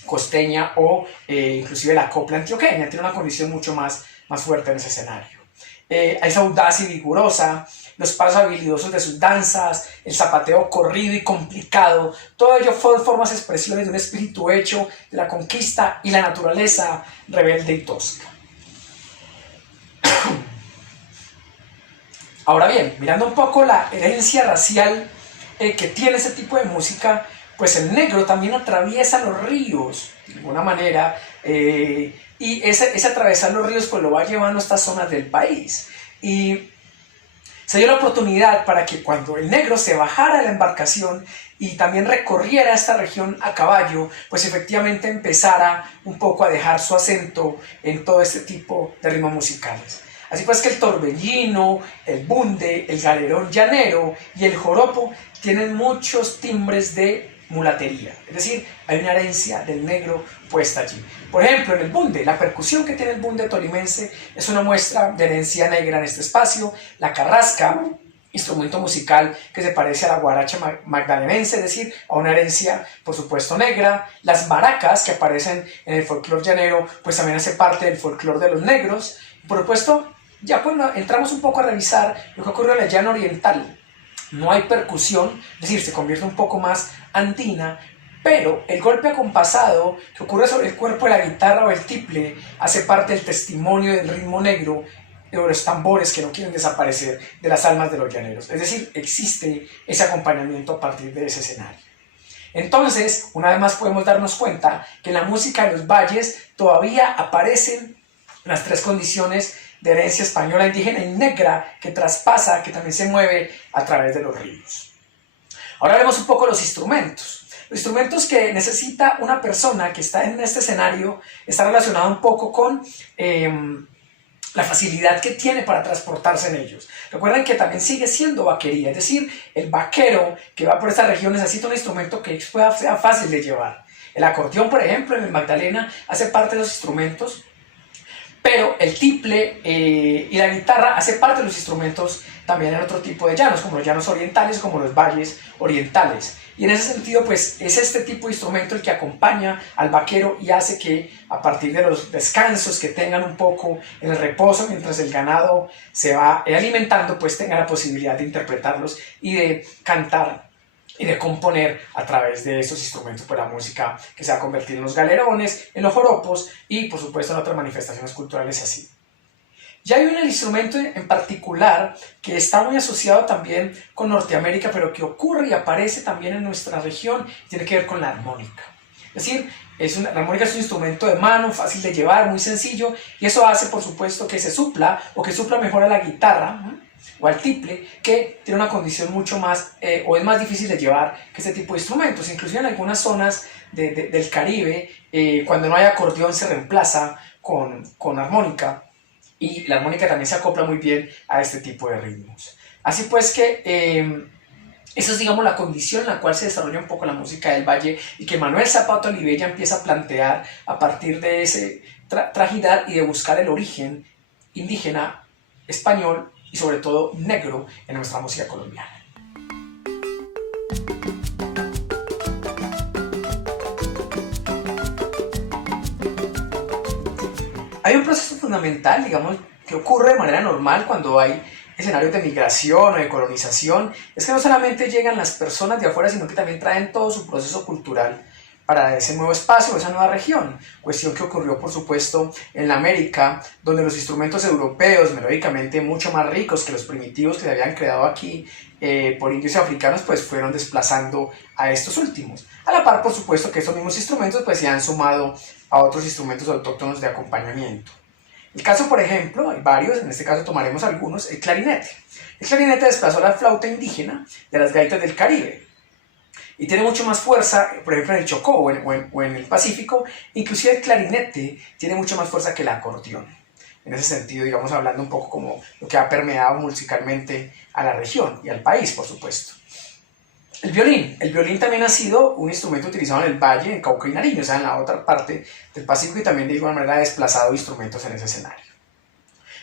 costeña o inclusive la copla antioqueña, tiene una condición mucho más fuerte en ese escenario. Es audaz y vigorosa, los pasos habilidosos de sus danzas, el zapateo corrido y complicado, todo ello formas expresiones de un espíritu hecho de la conquista y la naturaleza rebelde y tosca. Ahora bien, mirando un poco la herencia racial que tiene ese tipo de música, pues el negro también atraviesa los ríos, de alguna manera, y ese atravesar los ríos pues lo va llevando a estas zonas del país. Y se dio la oportunidad para que cuando el negro se bajara de la embarcación y también recorriera esta región a caballo, pues efectivamente empezara un poco a dejar su acento en todo este tipo de ritmos musicales. Así pues que el torbellino, el bunde, el galerón llanero y el joropo tienen muchos timbres de mulatería, es decir, hay una herencia del negro puesta allí. Por ejemplo, en el bunde, la percusión que tiene el bunde tolimense es una muestra de herencia negra en este espacio. La carrasca, instrumento musical que se parece a la guaracha magdalenense, es decir, a una herencia, por supuesto, negra. Las maracas que aparecen en el folclore llanero, pues también hace parte del folclore de los negros. Por supuesto, ya cuando entramos un poco a revisar lo que ocurre en el llano oriental, no hay percusión, es decir, se convierte un poco más andina, pero el golpe acompasado que ocurre sobre el cuerpo de la guitarra o el tiple hace parte del testimonio del ritmo negro de los tambores que no quieren desaparecer de las almas de los llaneros. Es decir, existe ese acompañamiento a partir de ese escenario. Entonces, una vez más podemos darnos cuenta que en la música de los valles todavía aparecen las tres condiciones de herencia española, indígena y negra que traspasa, que también se mueve a través de los ríos. Ahora vemos un poco los instrumentos. Los instrumentos que necesita una persona que está en este escenario está relacionado un poco con la facilidad que tiene para transportarse en ellos. Recuerden que también sigue siendo vaquería, es decir, el vaquero que va por esta región necesita un instrumento que sea fácil de llevar. El acordeón, por ejemplo, en el Magdalena hace parte de los instrumentos, Pero el tiple y la guitarra hace parte de los instrumentos también en otro tipo de llanos, como los llanos orientales, como los valles orientales. Y en ese sentido, pues es este tipo de instrumento el que acompaña al vaquero y hace que a partir de los descansos que tengan un poco en el reposo, mientras el ganado se va alimentando, pues tenga la posibilidad de interpretarlos y de cantar y de componer a través de estos instrumentos, pues la música que se va a convertir en los galerones, en los joropos y por supuesto en otras manifestaciones culturales así. Ya hay un instrumento en particular que está muy asociado también con Norteamérica, pero que ocurre y aparece también en nuestra región, y tiene que ver con la armónica. Es decir, la armónica es un instrumento de mano, fácil de llevar, muy sencillo, y eso hace, por supuesto, que se supla o que supla mejor a la guitarra, ¿no?, o al tiple, que tiene una condición mucho más, o es más difícil de llevar que este tipo de instrumentos. Inclusive en algunas zonas del Caribe, cuando no hay acordeón, se reemplaza con armónica, y la armónica también se acopla muy bien a este tipo de ritmos. Así pues que esa es, digamos, la condición en la cual se desarrolla un poco la música del valle y que Manuel Zapata Olivella empieza a plantear a partir de ese trajinar y de buscar el origen indígena, español y sobre todo negro en nuestra música colombiana. Hay un proceso fundamental, digamos, que ocurre de manera normal cuando hay escenarios de migración o de colonización. Es que no solamente llegan las personas de afuera, sino que también traen todo su proceso cultural para ese nuevo espacio, esa nueva región. Cuestión que ocurrió, por supuesto, en la América, donde los instrumentos europeos, melódicamente mucho más ricos que los primitivos que se habían creado aquí por indios y africanos, pues fueron desplazando a estos últimos. A la par, por supuesto, que estos mismos instrumentos pues se han sumado a otros instrumentos autóctonos de acompañamiento. El caso, por ejemplo, hay varios, en este caso tomaremos algunos, el clarinete. El clarinete desplazó la flauta indígena de las gaitas del Caribe y tiene mucho más fuerza, por ejemplo, en el Chocó o en el Pacífico. Inclusive el clarinete tiene mucho más fuerza que el acordeón. En ese sentido, digamos, hablando un poco como lo que ha permeado musicalmente a la región y al país, por supuesto. El violín también ha sido un instrumento utilizado en el Valle, en Cauca y Nariño, o sea, en la otra parte del Pacífico, y también de igual manera ha desplazado instrumentos en ese escenario.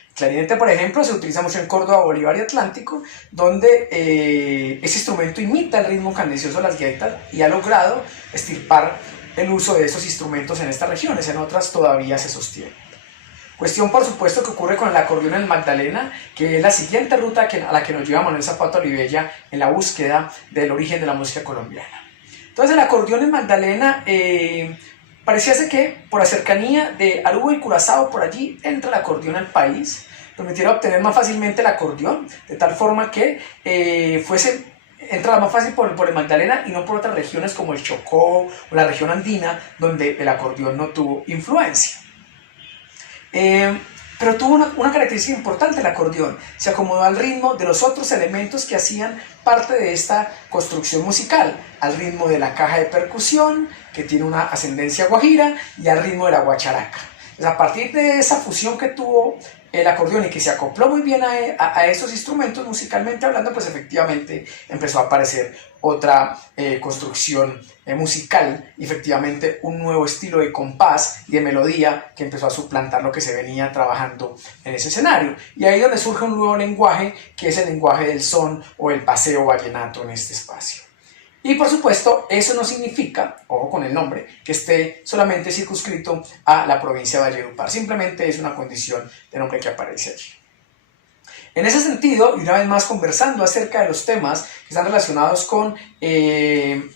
El clarinete, por ejemplo, se utiliza mucho en Córdoba, Bolívar y Atlántico, donde ese instrumento imita el ritmo cadencioso de las gaitas y ha logrado extirpar el uso de esos instrumentos en estas regiones, en otras todavía se sostiene. Cuestión, por supuesto, que ocurre con el acordeón en Magdalena, que es la siguiente ruta a la que nos lleva Manuel Zapata Olivella en la búsqueda del origen de la música colombiana. Entonces, el acordeón en Magdalena parecía ser que por la cercanía de Aruba y Curazao, por allí entra el acordeón al país, permitiera obtener más fácilmente el acordeón, de tal forma que entra más fácil por el Magdalena y no por otras regiones como el Chocó o la región andina, donde el acordeón no tuvo influencia. Pero tuvo una característica importante el acordeón: se acomodó al ritmo de los otros elementos que hacían parte de esta construcción musical, al ritmo de la caja de percusión, que tiene una ascendencia guajira, y al ritmo de la guacharaca. Entonces, a partir de esa fusión que tuvo el acordeón y que se acopló muy bien a esos instrumentos musicalmente hablando, pues efectivamente empezó a aparecer otra construcción musical, y efectivamente un nuevo estilo de compás y de melodía que empezó a suplantar lo que se venía trabajando en ese escenario. Y ahí es donde surge un nuevo lenguaje, que es el lenguaje del son o el paseo vallenato en este espacio. Y por supuesto, eso no significa, ojo con el nombre, que esté solamente circunscrito a la provincia de Valledupar. Simplemente es una condición de nombre que aparece allí. En ese sentido, y una vez más conversando acerca de los temas que están relacionados con el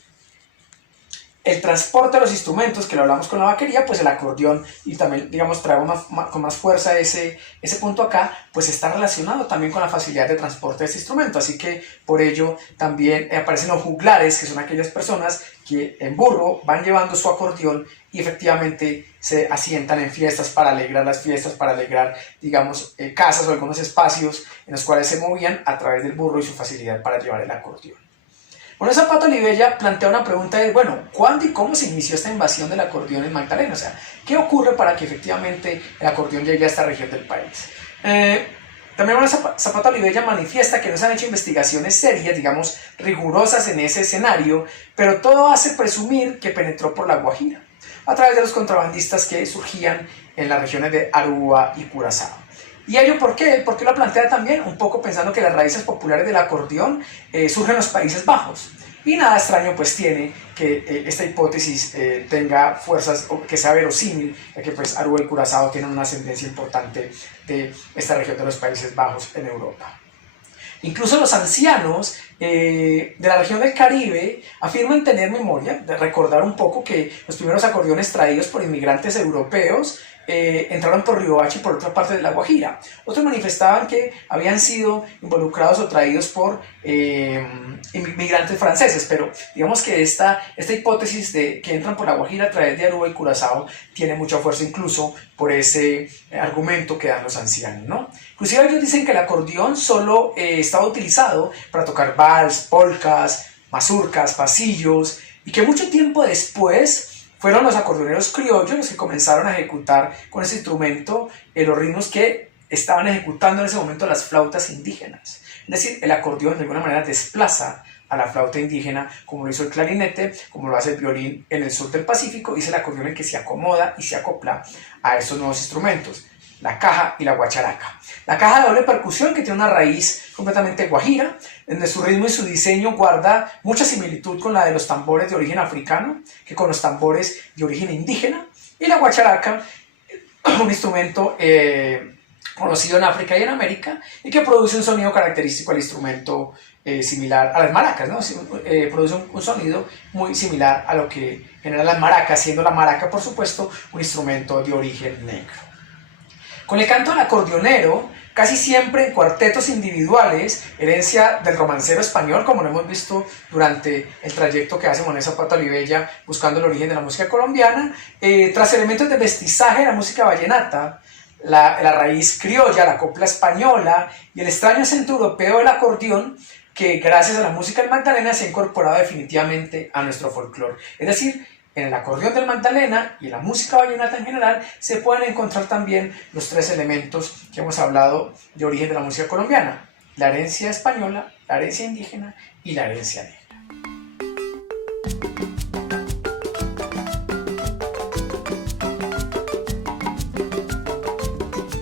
transporte de los instrumentos, que lo hablamos con la vaquería, pues el acordeón, y también, digamos, traigo con más fuerza ese punto acá, pues está relacionado también con la facilidad de transporte de este instrumento. Así que por ello también aparecen los juglares, que son aquellas personas que en burro van llevando su acordeón y efectivamente se asientan en fiestas para alegrar las fiestas, para alegrar, digamos, casas o algunos espacios en los cuales se movían a través del burro y su facilidad para llevar el acordeón. Bueno, Zapata Olivella plantea una pregunta de, bueno, ¿cuándo y cómo se inició esta invasión del acordeón en Magdalena? O sea, ¿qué ocurre para que efectivamente el acordeón llegue a esta región del país? También Zapata Olivella manifiesta que no se han hecho investigaciones serias, digamos, rigurosas en ese escenario, pero todo hace presumir que penetró por la Guajira. a través de los contrabandistas que surgían en las regiones de Aruba y Curazao. ¿Y ello por qué? Porque lo plantea también un poco pensando que las raíces populares del acordeón surgen en los Países Bajos. Y nada extraño pues tiene que esta hipótesis tenga fuerzas, o que sea verosímil, ya que pues Aruba y Curazao tienen una ascendencia importante de esta región de los Países Bajos en Europa. Incluso los ancianos de la región del Caribe afirman tener memoria, de recordar un poco que los primeros acordeones traídos por inmigrantes europeos entraron por Riohacha y por otra parte de La Guajira. Otros manifestaban que habían sido involucrados o traídos por inmigrantes franceses, pero digamos que esta hipótesis de que entran por La Guajira a través de Aruba y Curazao tiene mucha fuerza incluso por ese argumento que dan los ancianos, ¿no? Inclusive ellos dicen que el acordeón solo estaba utilizado para tocar vals, polcas, mazurcas, pasillos, y que mucho tiempo después fueron los acordeoneros criollos los que comenzaron a ejecutar con ese instrumento los ritmos que estaban ejecutando en ese momento las flautas indígenas. Es decir, el acordeón de alguna manera desplaza a la flauta indígena, como lo hizo el clarinete, como lo hace el violín en el sur del Pacífico, y es el acordeón el que se acomoda y se acopla a estos nuevos instrumentos, la caja y la guacharaca. La caja de doble percusión, que tiene una raíz completamente guajira, donde su ritmo y su diseño guarda mucha similitud con la de los tambores de origen africano que con los tambores de origen indígena, y la guacharaca, un instrumento conocido en África y en América, y que produce un sonido característico al instrumento similar a las maracas, ¿no? Produce un sonido muy similar a lo que generan las maracas, siendo la maraca, por supuesto, un instrumento de origen negro. Con el canto del acordeonero, casi siempre en cuartetos individuales, herencia del romancero español, como lo hemos visto durante el trayecto que hace Manuel Zapata Olivella buscando el origen de la música colombiana, tras elementos de mestizaje de la música vallenata, la raíz criolla, la copla española y el extraño acento europeo del acordeón, que gracias a la música del Magdalena se ha incorporado definitivamente a nuestro folclore. Es decir, en el acordeón del Magdalena y en la música vallenata en general se pueden encontrar también los tres elementos que hemos hablado de origen de la música colombiana: la herencia española, la herencia indígena y la herencia negra.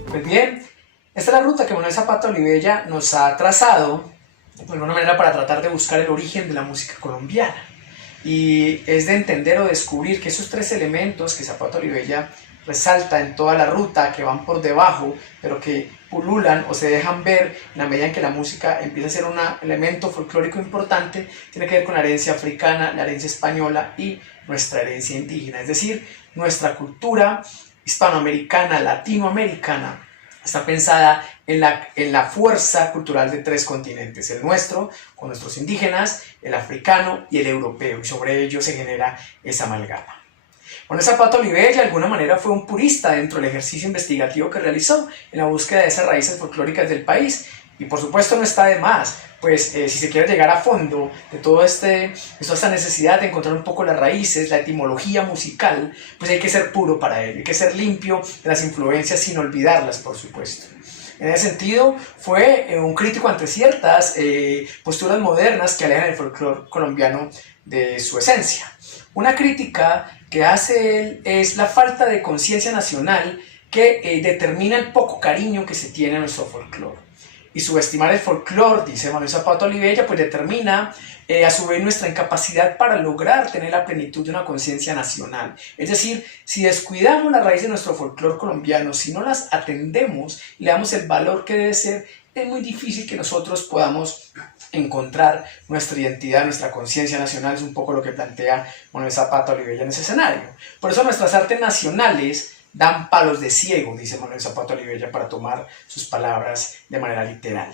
Pues bien, esta es la ruta que Manuel Zapata Olivella nos ha trazado de alguna manera para tratar de buscar el origen de la música colombiana. Y es de entender o descubrir que esos tres elementos que Zapata Olivella resalta en toda la ruta, que van por debajo, pero que pululan o se dejan ver en la medida en que la música empieza a ser un elemento folclórico importante, tiene que ver con la herencia africana, la herencia española y nuestra herencia indígena. Es decir, nuestra cultura hispanoamericana, latinoamericana, está pensada en la fuerza cultural de tres continentes: el nuestro, con nuestros indígenas, el africano y el europeo, y sobre ello se genera esa amalgama. Manuel Zapata Olivella de alguna manera fue un purista dentro del ejercicio investigativo que realizó en la búsqueda de esas raíces folclóricas del país, y por supuesto no está de más, pues si se quiere llegar a fondo de toda esta necesidad de encontrar un poco las raíces, la etimología musical, pues hay que ser puro para ello, hay que ser limpio de las influencias sin olvidarlas, por supuesto. En ese sentido, fue un crítico ante ciertas posturas modernas que alejan el folclore colombiano de su esencia. Una crítica que hace él es la falta de conciencia nacional que determina el poco cariño que se tiene a nuestro folclore. Y subestimar el folclore, dice Manuel Zapata Olivella, pues determina a su vez nuestra incapacidad para lograr tener la plenitud de una conciencia nacional. Es decir, si descuidamos las raíces de nuestro folclore colombiano, si no las atendemos y le damos el valor que debe ser, es muy difícil que nosotros podamos encontrar nuestra identidad, nuestra conciencia nacional. Es un poco lo que plantea Manuel Zapata Olivella en ese escenario. Por eso nuestras artes nacionales dan palos de ciego, dice Manuel Zapata Olivella, para tomar sus palabras de manera literal.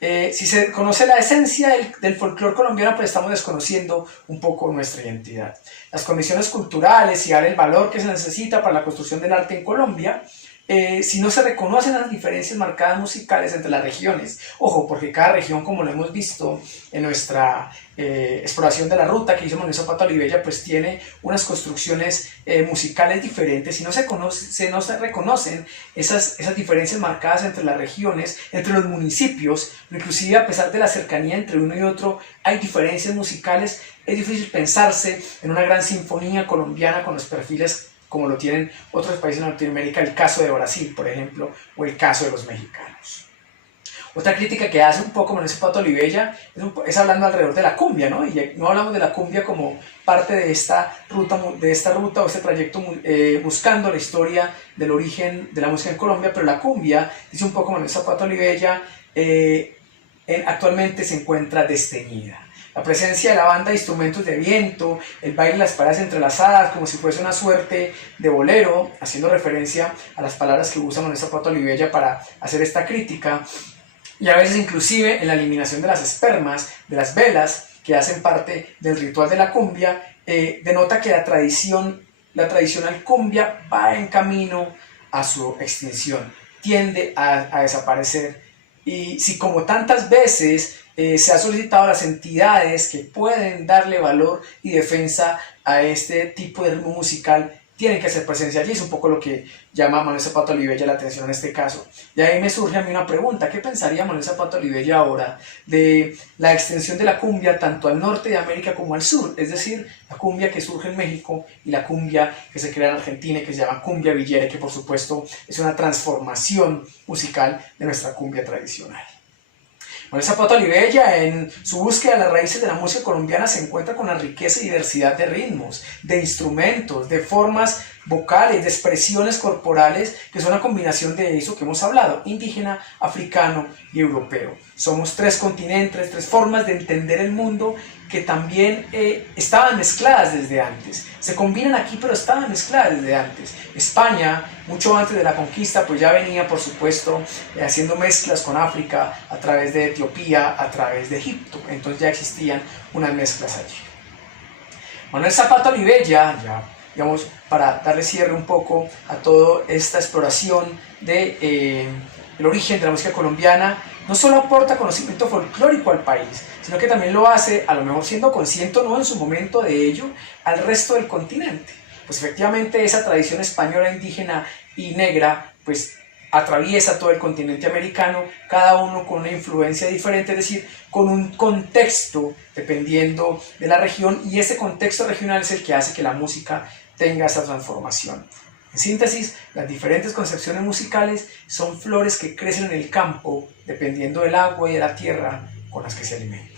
Si se conoce la esencia del folclore colombiano, pues estamos desconociendo un poco nuestra identidad. Las condiciones culturales y dar el valor que se necesita para la construcción del arte en Colombia si no se reconocen las diferencias marcadas musicales entre las regiones. Ojo, porque cada región, como lo hemos visto en nuestra exploración de la ruta que hizo Manuel Zapata Olivella, pues tiene unas construcciones musicales diferentes. Si no se reconocen esas diferencias marcadas entre las regiones, entre los municipios, inclusive a pesar de la cercanía entre uno y otro, hay diferencias musicales. Es difícil pensarse en una gran sinfonía colombiana con los perfiles como lo tienen otros países de Latinoamérica, el caso de Brasil, por ejemplo, o el caso de los mexicanos. Otra crítica que hace un poco Manuel Zapata Olivella es hablando alrededor de la cumbia, ¿no? Y no hablamos de la cumbia como parte de esta ruta o este trayecto buscando la historia del origen de la música en Colombia, pero la cumbia, dice un poco Manuel Zapata Olivella, actualmente se encuentra desteñida. La presencia de la banda de instrumentos de viento, el baile y las palabras entrelazadas, como si fuese una suerte de bolero, haciendo referencia a las palabras que usa Manuel Zapata Olivella para hacer esta crítica, y a veces inclusive en la eliminación de las espermas, de las velas, que hacen parte del ritual de la cumbia, denota que la tradicional cumbia va en camino a su extinción, tiende a desaparecer. Y si como tantas veces se ha solicitado a las entidades que pueden darle valor y defensa a este tipo de ritmo musical, tienen que hacer presencia allí. Es un poco lo que llama Manuel Zapata Olivella la atención en este caso. Y ahí me surge a mí una pregunta: ¿qué pensaría Manuel Zapata Olivella ahora de la extensión de la cumbia tanto al norte de América como al sur? Es decir, la cumbia que surge en México y la cumbia que se crea en Argentina y que se llama cumbia villera, que por supuesto es una transformación musical de nuestra cumbia tradicional. Manuel Zapata Olivella, en su búsqueda de las raíces de la música colombiana, se encuentra con la riqueza y diversidad de ritmos, de instrumentos, de formas vocales, de expresiones corporales, que son una combinación de eso que hemos hablado: indígena, africano y europeo. Somos tres continentes, tres formas de entender el mundo que también estaban mezcladas desde antes. Se combinan aquí, pero estaban mezcladas desde antes. España, mucho antes de la conquista, pues ya venía, por supuesto, haciendo mezclas con África a través de Etiopía, a través de Egipto. Entonces ya existían unas mezclas allí. Manuel Zapata Olivella, ya digamos, para darle cierre un poco a toda esta exploración de el origen de la música colombiana, no solo aporta conocimiento folclórico al país, sino que también lo hace, a lo mejor siendo consciente o no en su momento de ello, al resto del continente. Pues efectivamente esa tradición española, indígena y negra, pues atraviesa todo el continente americano, cada uno con una influencia diferente, es decir, con un contexto dependiendo de la región, y ese contexto regional es el que hace que la música tenga esa transformación. En síntesis, las diferentes concepciones musicales son flores que crecen en el campo dependiendo del agua y de la tierra con las que se alimentan.